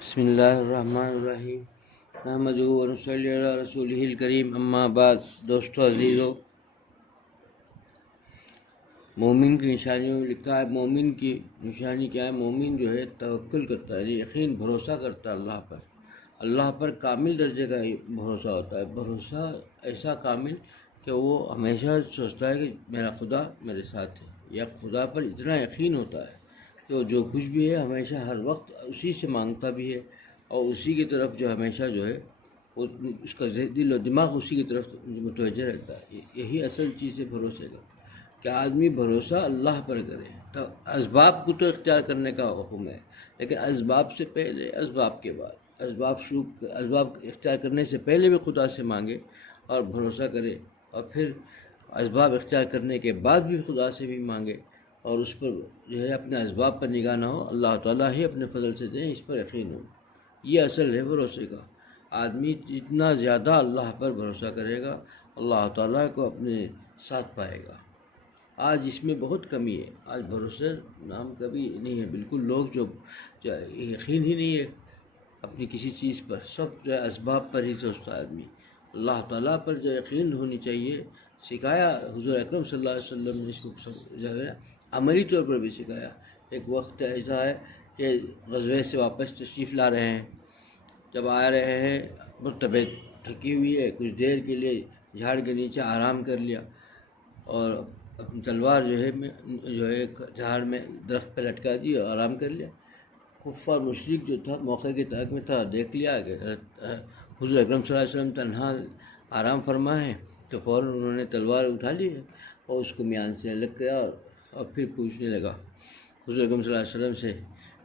بسم اللہ الرحمن الرحیم نحمدہ و نصلی علی رسولہ الکریم اما بعد۔ دوستو عزیزو، مومن کی نشانیوں میں لکھا ہے، مومن کی نشانی کیا ہے؟ مومن جو ہے توکل کرتا ہے، یقین بھروسہ کرتا ہے اللہ پر کامل درجے کا بھروسہ ہوتا ہے، بھروسہ ایسا کامل کہ وہ ہمیشہ سوچتا ہے کہ میرا خدا میرے ساتھ ہے، یا خدا پر اتنا یقین ہوتا ہے کہ وہ جو کچھ بھی ہے ہمیشہ ہر وقت اسی سے مانگتا بھی ہے، اور اسی کی طرف جو ہمیشہ جو ہے وہ اس کا دل و دماغ اسی کی طرف متوجہ رہتا ہے۔ یہی اصل چیز ہے بھروسے کا، کہ آدمی بھروسہ اللہ پر کرے۔ تو اسباب کو تو اختیار کرنے کا حکم ہے، لیکن اسباب سے پہلے، اسباب کے بعد، اسباب اختیار کرنے سے پہلے بھی خدا سے مانگے اور بھروسہ کرے، اور پھر اسباب اختیار کرنے کے بعد بھی خدا سے بھی مانگے، اور اس پر جو ہے اپنے اسباب پر نگاہ نہ ہو، اللہ تعالیٰ ہی اپنے فضل سے دیں، اس پر یقین ہو۔ یہ اصل ہے بھروسے کا۔ آدمی جتنا زیادہ اللہ پر بھروسہ کرے گا، اللہ تعالیٰ کو اپنے ساتھ پائے گا۔ آج اس میں بہت کمی ہے، آج بھروسہ نام کبھی نہیں ہے بالکل۔ لوگ جو یقین ہی نہیں ہے اپنی کسی چیز پر، سب جو ہے اسباب پر ہی سوچتا ہے آدمی۔ اللہ تعالیٰ پر جو یقین ہونی چاہیے، سکھایا حضور اکرم صلی اللہ علیہ وسلم نے، اس کو جو ہے عملی طور پر بھی سکھایا۔ ایک وقت ایسا ہے کہ غزوے سے واپس تشریف لا رہے ہیں، جب آ رہے ہیں بہت طبیعت تھکی ہوئی ہے، کچھ دیر کے لیے جھاڑ کے نیچے آرام کر لیا، اور اپنی تلوار جو ہے جھاڑ میں درخت پہ لٹکا دی اور آرام کر لیا۔ کفار مشرک جو تھا موقع کے تحت میں تھا، دیکھ لیا کہ حضور اکرم صلی اللہ علیہ وسلم تنہا آرام فرما ہے، تو فوراً انہوں نے تلوار اٹھا لی ہے اور اس کو میان سے لگ گیا، اور پھر پوچھنے لگا حضور اکرم صلی اللہ علیہ وسلم سے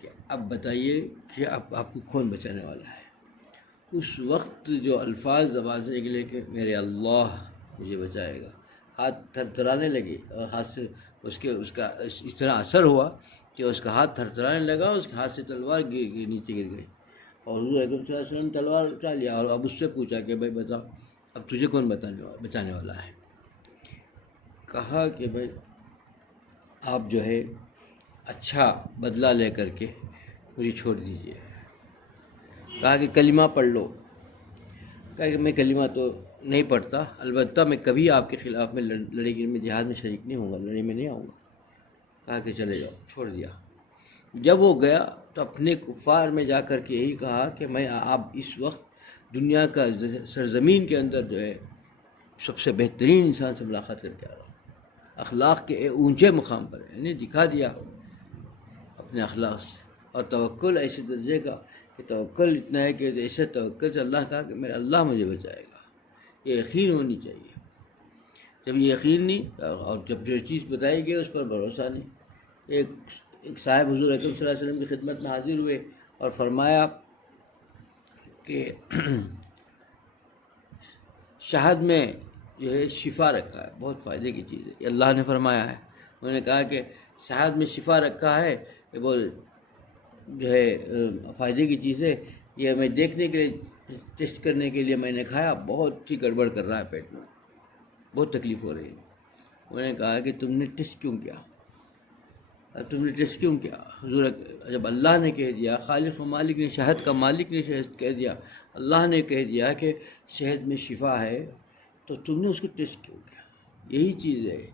کہ اب بتائیے کہ اب آپ کو کون بچانے والا ہے۔ اس وقت جو الفاظ زبان سے نکلے کہ میرے اللہ مجھے بچائے گا، ہاتھ تھر تھرانے لگے، اور ہاتھ سے اس کا اس طرح اثر ہوا کہ اس کا ہاتھ تھر تھرانے لگا، اس کے ہاتھ سے تلوار نیچے گر گئی، اور حضور اکرم صلی اللہ علیہ وسلم نے تلوار اٹھا لیا، اور اب اس سے پوچھا کہ بھائی بتاؤ اب تجھے کون بچانے والا ہے۔ کہا کہ بھائی آپ جو ہے اچھا بدلہ لے کر کے مجھے چھوڑ دیجیے۔ کہا کہ کلمہ پڑھ لو۔ کہا کہ میں کلمہ تو نہیں پڑھتا، البتہ میں کبھی آپ کے خلاف میں لڑائی میں جہاد میں شریک نہیں ہوں گا، لڑائی میں نہیں آؤں گا۔ کہا کہ چلے جاؤ، چھوڑ دیا۔ جب وہ گیا تو اپنے کفار میں جا کر کے یہی کہا کہ میں آپ اس وقت دنیا کا سرزمین کے اندر جو ہے سب سے بہترین انسان سے ملاقات کر کے آ رہا ہوں، اخلاق کے اونچے مقام پر ہے، یعنی دکھا دیا اپنے اخلاق سے۔ اور توکل ایسے درجے کا کہ توکل اتنا ہے کہ ایسے توکل سے اللہ کہا کہ میرا اللہ مجھے بچائے گا۔ یہ یقین ہونی چاہیے۔ جب یہ یقین نہیں، اور جب جو چیز بتائی گئی اس پر بھروسہ نہیں۔ ایک صاحب حضور اکرم صلی اللہ علیہ وسلم کی خدمت میں حاضر ہوئے اور فرمایا کہ شہد میں جو ہے شفا رکھا ہے، بہت فائدے کی چیز ہے، یہ اللہ نے فرمایا ہے۔ انہوں نے کہا کہ شہد میں شفا رکھا ہے، یہ وہ جو ہے فائدے کی چیز ہے، یہ میں دیکھنے کے لیے، ٹیسٹ کرنے کے لیے میں نے کھایا، بہت ہی گڑبڑ کر رہا ہے پیٹ میں، بہت تکلیف ہو رہی ہے۔ انہوں نے کہا کہ تم نے ٹیسٹ کیوں کیا؟ حضور جب اللہ نے کہہ دیا، خالق و مالک نے، شہد کا مالک نے شہد کہہ دیا، اللہ نے کہہ دیا کہ شہد میں شفا ہے، تو تم نے اس کو ٹیسٹ کیوں کیا؟ یہی چیز ہے،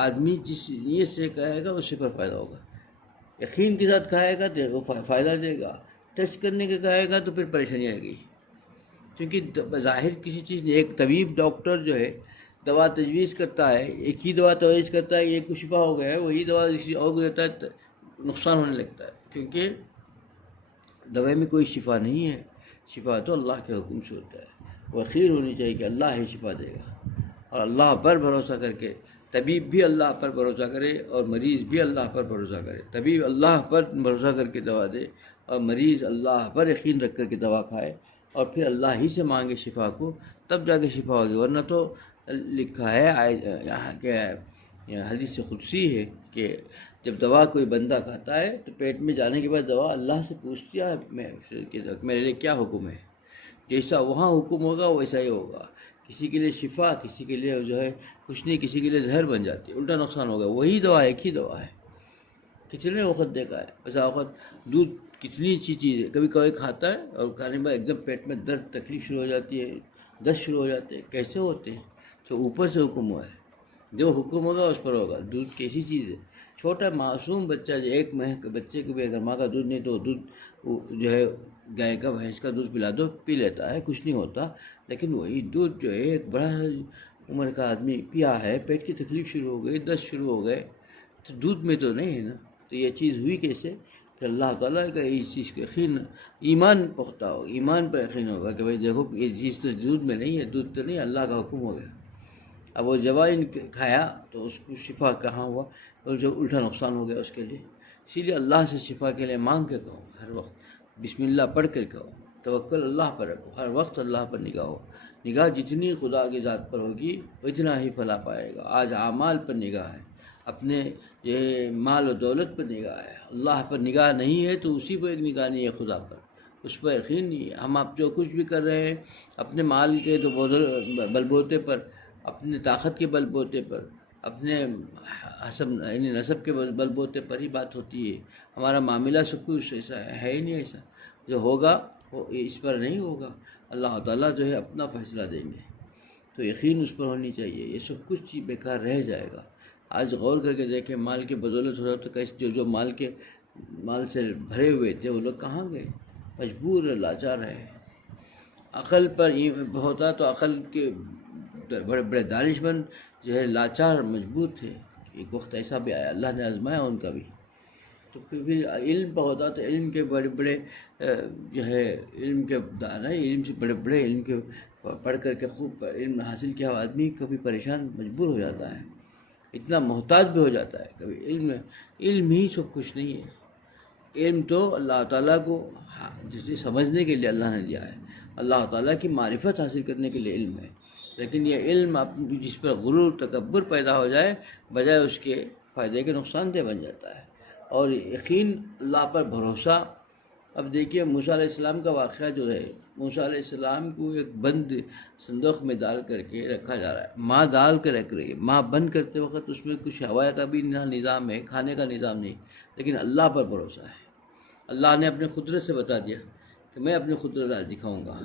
آدمی جس نیت سے کہے گا اس سے پر فائدہ ہوگا، یقین کے ساتھ کہے گا تو وہ فائدہ دے گا، ٹیسٹ کرنے کا کہے گا تو پھر پریشانی آئے گی۔ کیونکہ بظاہر کسی چیز نہیں، ایک طبیب ڈاکٹر جو ہے دوا تجویز کرتا ہے، ایک ہی دوا تجویز کرتا ہے، ایک کو شفا ہو گیا ہے، وہی دوا کسی اور کو دیتا ہے تو نقصان ہونے لگتا ہے، کیونکہ دوا میں کوئی شفا نہیں ہے، شفا تو اللہ کے حکم سے ہوتا ہے۔ وہ یقین ہونی چاہیے کہ اللہ ہی شفا دے گا، اور اللہ پر بھروسہ کر کے طبیب بھی اللہ پر بھروسہ کرے اور مریض بھی اللہ پر بھروسہ کرے۔ طبیب اللہ پر بھروسہ کر کے دوا دے، اور مریض اللہ پر یقین رکھ کر کے دوا کھائے، اور پھر اللہ ہی سے مانگے شفا کو، تب جا کے شفا ہوگی۔ ورنہ تو لکھا ہے کہ حدیث قدسی ہے کہ جب دوا کوئی بندہ کھاتا ہے تو پیٹ میں جانے کے بعد دوا اللہ سے پوچھتی ہے میرے لیے کیا حکم ہے، جیسا وہاں حکم ہوگا ویسا ہی ہوگا۔ کسی کے لیے شفا، کسی کے لیے جو ہے کچھ نہیں، کسی کے لیے زہر بن جاتی ہے، الٹا نقصان ہوگا۔ وہی دوا ہے، ایک ہی دوا ہے، کتنے وقت دیکھا ہے، ایسا وقت دودھ کتنی اچھی چیز ہے. کبھی کوئی کھاتا ہے اور کھانے کے بعد ایک دم پیٹ میں درد تکلیف شروع ہو جاتی ہے, دست شروع ہو جاتے ہیں. کیسے ہوتے ہیں؟ تو اوپر سے حکم ہوا ہے, جو حکم ہوگا اس پر ہوگا. دودھ کیسی چیز ہے؟ چھوٹا معصوم بچہ, جو ایک ماہ کے بچے کو بھی اگر ماں کا دودھ نہیں تو دودھ جو ہے گائے کا بھینس کا دودھ پلا دو, پی لیتا ہے, کچھ نہیں ہوتا. لیکن وہی دودھ جو ہے ایک بڑا عمر کا آدمی پیا ہے, پیٹ کی تکلیف شروع ہو گئی, دست شروع ہو گئے, تو دودھ میں تو نہیں ہے نا. تو یہ چیز ہوئی کیسے؟ پھر اللہ تعالیٰ کا اس چیز کا یقین, ایمان پختہ ہو, ایمان پر یقین ہوگا کہ بھائی دیکھو یہ چیز تو دودھ میں نہیں ہے, دودھ تو نہیں, اللہ کا حکم ہو گیا. اب وہ جوائن کھایا تو اس کو شفا کہاں ہوا, اور جو الٹا نقصان ہو گیا اس کے لیے. اسی لیے اللہ سے شفا کے لیے مانگ کے کہو, ہر وقت بسم اللہ پڑھ کر کہو, توکل اللہ پر رکھو, ہر وقت اللہ پر نگاہ ہو. نگاہ جتنی خدا کی ذات پر ہوگی اتنا ہی فلاح پائے گا. آج اعمال پر نگاہ ہے, اپنے یہ مال و دولت پر نگاہ ہے, اللہ پر نگاہ نہیں ہے تو اسی پر ایک نگاہ نہیں ہے, خدا پر اس پر یقین نہیں ہے. ہم آپ جو کچھ بھی کر رہے ہیں اپنے مال کے تو بل بوتے پر, اپنے طاقت کے بل بوتے پر, اپنے حسب یعنی نسب کے بل بوتے پر ہی بات ہوتی ہے. ہمارا معاملہ سب کچھ ایسا ہے ہی نہیں. ایسا جو ہوگا وہ اس پر نہیں ہوگا, اللہ تعالیٰ جو ہے اپنا فیصلہ دیں گے. تو یقین اس پر ہونی چاہیے. یہ سب کچھ چیز بیکار رہ جائے گا. آج غور کر کے دیکھیں, مال کی بدولت ہو رہا تو کیسے جو مال سے بھرے ہوئے تھے وہ لوگ کہاں گئے؟ مجبور لاچار ہے. عقل پر ہوتا تو عقل کے بڑے بڑے دانش مند جو ہے لاچار مجبور تھے. ایک وقت ایسا بھی آیا, اللہ نے آزمایا ان کا بھی. تو پھر علم پر ہوتا تو علم کے بڑے بڑے جو ہے علم کے دانا, علم سے بڑے بڑے علم کے پڑھ کر کے خوب علم حاصل کیا آدمی کبھی پریشان مجبور ہو جاتا ہے, اتنا محتاج بھی ہو جاتا ہے. کبھی علم ہی سب کچھ نہیں ہے. علم تو اللہ تعالیٰ کو جسے سمجھنے کے لیے اللہ نے دیا ہے, اللہ تعالیٰ کی معرفت حاصل کرنے کے لیے علم ہے. لیکن یہ علم جس پر غرور تکبر پیدا ہو جائے, بجائے اس کے فائدے کے نقصان دہ بن جاتا ہے. اور یقین, اللہ پر بھروسہ. اب دیکھیے موسیٰ علیہ السلام کا واقعہ جو ہے, موسیٰ علیہ السلام کو ایک بند صندوق میں ڈال کر کے رکھا جا رہا ہے. ماں ڈال کر رکھ رہی ہے, ماں بند کرتے وقت اس میں کچھ ہوا کا بھی نظام ہے, کھانے کا نظام نہیں. لیکن اللہ پر بھروسہ ہے. اللہ نے اپنے قدرت سے بتا دیا کہ میں اپنی قدرت آج دکھاؤں گا,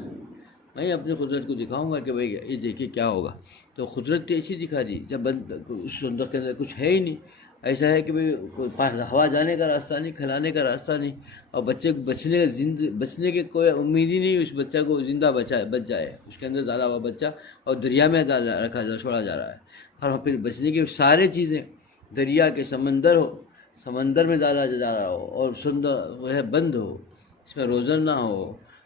میں اپنی قدرت کو دکھاؤں گا کہ بھائی یہ دیکھیے کیا ہوگا. تو قدرت ایسی دکھا دی جب اس صندوق کے اندر کچھ ہے ہی نہیں. ایسا ہے کہ بھائی ہوا جانے کا راستہ نہیں, کھلانے کا راستہ نہیں, اور بچے کو بچنے کی کوئی امید ہی نہیں. اس بچہ کو زندہ بچ جائے, اس کے اندر ڈالا ہوا بچہ اور دریا میں چھوڑا جا رہا ہے. اور پھر بچنے کی سارے چیزیں دریا کے سمندر میں ڈالا جا رہا ہو, اور وہ ہے بند ہو, اس میں روزن نہ ہو,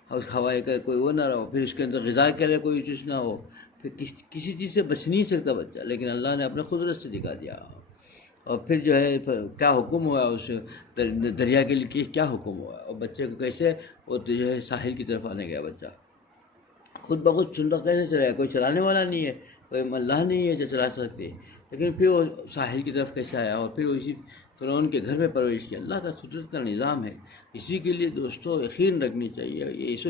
اور اس ہوائی کا کوئی وہ نہ رہو, پھر اس کے اندر غذا کے لیے کوئی چیز نہ ہو, پھر کسی چیز سے بچ نہیں سکتا بچہ. لیکن اللہ نے اپنے قدرت سے دکھا دیا. اور پھر جو ہے کیا حکم ہوا اس دریا کے لیے, کیا حکم ہوا, اور بچے کو کیسے وہ جو ہے ساحل کی طرف آنے گیا بچہ. خود بخود صندوق کیسے چلایا, کوئی چلانے والا نہیں ہے, کوئی اللہ نہیں ہے جو چلا سکتے. لیکن پھر وہ ساحل کی طرف کیسے آیا, اور پھر اسی فرعون کے گھر میں پرورش کیا. اللہ کا قدرت کا نظام ہے. اسی کے لیے دوستوں یقین رکھنی چاہیے.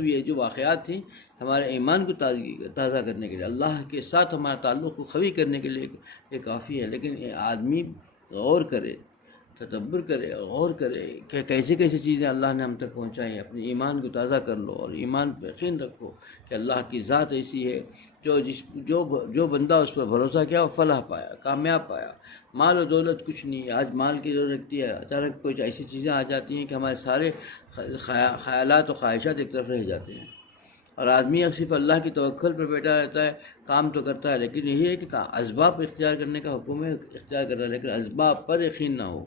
یہ جو واقعات تھیں ہمارے ایمان کو تازہ کرنے کے لیے, اللہ کے ساتھ ہمارا تعلق کو قوی کرنے کے لیے یہ کافی ہے. لیکن آدمی غور کرے, تدبر کرے, غور کرے کہ کیسے چیزیں اللہ نے ہم تک پہنچائی. اپنے ایمان کو تازہ کر لو اور ایمان پہ یقین رکھو کہ اللہ کی ذات ایسی ہے جو بندہ اس پر بھروسہ کیا وہ فلاح پایا, کامیاب پایا. مال و دولت کچھ نہیں. آج مال کی ضرورت رکھتی ہے, اچانک کچھ ایسی چیزیں آ جاتی ہیں کہ ہمارے سارے خیالات و خواہشات ایک طرف رہ جاتے ہیں, اور آدمی صرف اللہ کی توکل پر بیٹھا رہتا ہے, کام تو کرتا ہے. لیکن یہی ہے کہ اسباب اختیار کرنے کا حکم ہے, اختیار کر رہا ہے, لیکن اسباب پر یقین نہ ہو.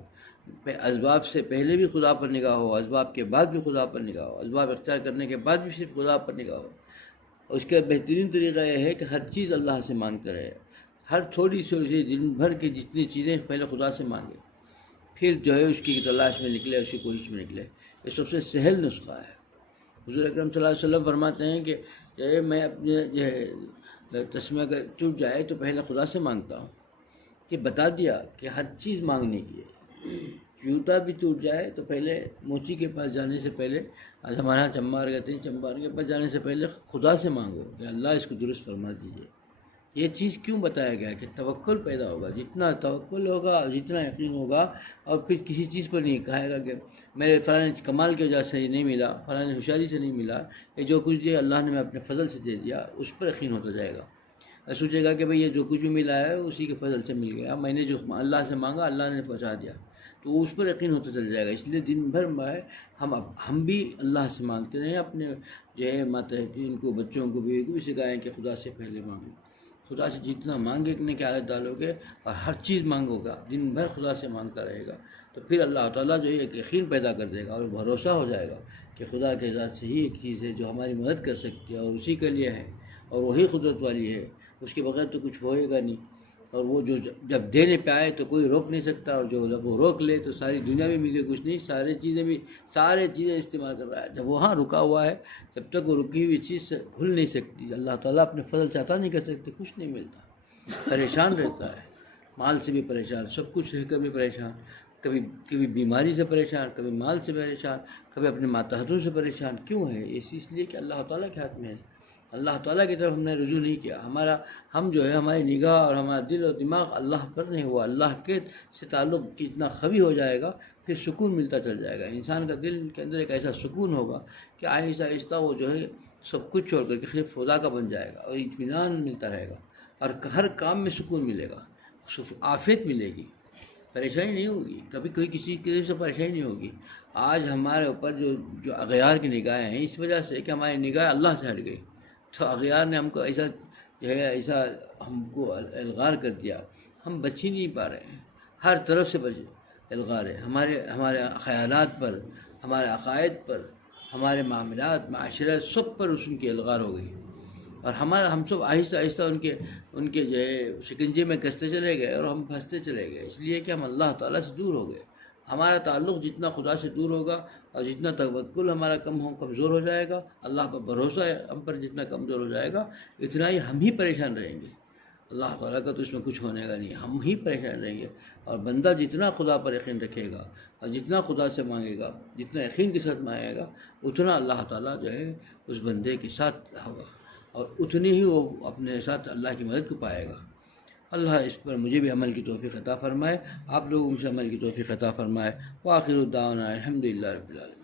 اسباب سے پہلے بھی خدا پر نگاہ ہو, اسباب کے بعد بھی خدا پر نگاہ ہو, اسباب اختیار کرنے کے بعد بھی صرف خدا پر نگاہ ہو. اس کا بہترین طریقہ یہ ہے کہ ہر چیز اللہ سے مانگتے رہے. ہر تھوڑی سی دن بھر کی جتنی چیزیں پہلے خدا سے مانگے, پھر جو ہے اس کی تلاش میں نکلے, اس کی کوشش میں نکلے. یہ سب سے سہل نسخہ ہے. حضور اکرم صلی اللہ علیہ وسلم فرماتے ہیں کہ میں اپنے جو ہے تسمہ اگر ٹوٹ جائے تو پہلے خدا سے مانگتا ہوں. کہ بتا دیا کہ ہر چیز مانگنے کی ہے. جوتا بھی ٹوٹ جائے تو پہلے موچی کے پاس جانے سے پہلے, آج ہمارے یہاں چمبار کہتے ہیں, چمبار کے پاس جانے سے پہلے خدا سے مانگو کہ اللہ اس کو درست فرما دیجیے. یہ چیز کیوں بتایا گیا کہ توکل پیدا ہوگا، جتنا توکل ہوگا جتنا یقین ہوگا، اور پھر کسی چیز پر نہیں کہے گا کہ میرے فلاں کمال کی وجہ سے یہ نہیں ملا، فلاں ہوشیاری سے نہیں ملا، یہ جو کچھ دیا اللہ نے میں اپنے فضل سے دے دیا، اس پر یقین ہوتا جائے گا۔ سوچے گا کہ بھئی یہ جو کچھ بھی ملا ہے اسی کے فضل سے مل گیا، میں نے جو اللہ سے مانگا اللہ نے پہنچا دیا، تو اس پر یقین ہوتا چل جائے گا۔ اس لیے دن بھر میں ہم بھی اللہ سے مانگتے رہیں، اپنے جو ہے ماتحتین کو، بچوں کو بھی سکھائیں کہ خدا سے پہلے مانگو۔ خدا سے جتنا مانگنے کی عادت ڈالو گے اور ہر چیز مانگو گا، دن بھر خدا سے مانگتا رہے گا، تو پھر اللہ تعالیٰ جو ہے ایک یقین پیدا کر دے گا اور بھروسہ ہو جائے گا کہ خدا کے ذات سے ہی ایک چیز ہے جو ہماری مدد کر سکتی ہے اور اسی کے لیے ہے اور وہی قدرت والی ہے، اس کے بغیر تو کچھ ہوئے گا نہیں۔ اور وہ جو جب دینے پہ آئے تو کوئی روک نہیں سکتا، اور جو جب وہ روک لے تو ساری دنیا میں ملے کچھ نہیں، سارے چیزیں استعمال کر رہا ہے۔ جب وہاں رکا ہوا ہے، جب تک وہ رکی ہوئی چیز سے کھل نہیں سکتی، اللہ تعالیٰ اپنے فضل سے عطا نہیں کر سکتے، کچھ نہیں ملتا، پریشان رہتا ہے، مال سے بھی پریشان، سب کچھ رہ کر بھی پریشان، کبھی بیماری سے پریشان، کبھی مال سے پریشان، کبھی اپنے ماتحتوں سے پریشان۔ کیوں ہے؟ اس لیے کہ اللہ تعالیٰ کے ہاتھ میں ہے، اللہ تعالیٰ کی طرف ہم نے رجوع نہیں کیا، ہم جو ہے ہماری نگاہ اور ہمارا دل اور دماغ اللہ پر نہیں ہوا، اللہ کے سے تعلق جتنا قوی ہو جائے گا پھر سکون ملتا چل جائے گا، انسان کا دل کے اندر ایک ایسا سکون ہوگا کہ آہستہ آہستہ وہ جو ہے سب کچھ چھوڑ کر کے صرف خدا کا بن جائے گا، اور اطمینان ملتا رہے گا، اور ہر کام میں سکون ملے گا، عافیت ملے گی، پریشانی نہیں ہوگی، کبھی کوئی کسی طرح سے پریشانی نہیں ہوگی۔ آج ہمارے اوپر جو اغیار کی نگاہیں ہیں، اس وجہ سے کہ ہماری نگاہ اللہ سے ہٹ گئی، تو اغیار نے ہم کو ایسا ہم کو الغار کر دیا، ہم بچ ہی نہیں پا رہے ہیں، ہر طرف سے الغار ہے، ہمارے خیالات پر، ہمارے عقائد پر، ہمارے معاملات، معاشرت، سب پر اس کی الغار ہو گئی، اور ہم سب آہستہ آہستہ ان کے جو ہے شکنجے میں کستے چلے گئے اور ہم پھنستے چلے گئے، اس لیے کہ ہم اللہ تعالیٰ سے دور ہو گئے۔ ہمارا تعلق جتنا خدا سے دور ہوگا اور جتنا توکل ہمارا کمزور ہو جائے گا، اللہ پر بھروسہ ہم پر جتنا کمزور ہو جائے گا، اتنا ہی ہم ہی پریشان رہیں گے۔ اللہ تعالیٰ کا تو اس میں کچھ ہونے گا نہیں، ہم ہی پریشان رہیں گے۔ اور بندہ جتنا خدا پر یقین رکھے گا اور جتنا خدا سے مانگے گا، جتنا یقین کے ساتھ مانگے گا، اتنا اللہ تعالیٰ جو ہے اس بندے کے ساتھ ہوگا، اور اتنی ہی وہ اپنے ساتھ اللہ کی مدد کو پائے گا۔ اللہ اس پر مجھے بھی عمل کی توفیق عطا فرمائے، آپ لوگوں سے عمل کی توفیق عطا فرمائے۔ وآخر دعوانا الحمدللہ رب العالمین۔